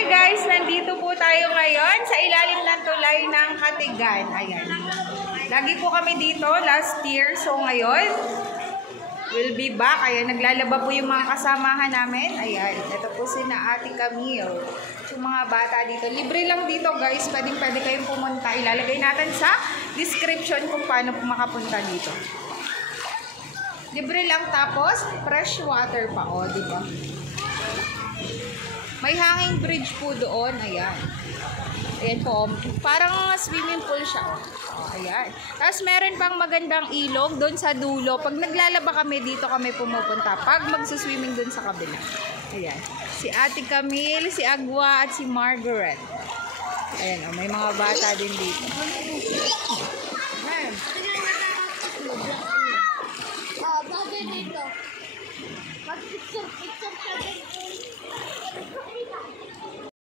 Hi guys, nandito po tayo ngayon sa ilalim ng tulay ng Katigan. Ayan. Lagi po kami dito last year. So ngayon, we'll be back. Ayan, naglalaba po yung mga kasamahan namin. Ayan, ito po sina Ate Camille. Yung mga bata dito. Libre lang dito guys. Pwede kayong pumunta. Ilalagay natin sa description kung paano po makapunta dito. Libre lang, tapos fresh water pa, o, di ba? May hanging bridge po doon, ayan. Ayan po, parang swimming pool siya, o. Ayan. Tapos meron pang magandang ilog doon sa dulo. Pag naglalaba kami, dito kami pumupunta. Pag magsuswimming doon sa kabila. Ayan. Si Ate Camille, si Agua, at si Margaret. Ayan, o, may mga bata din dito.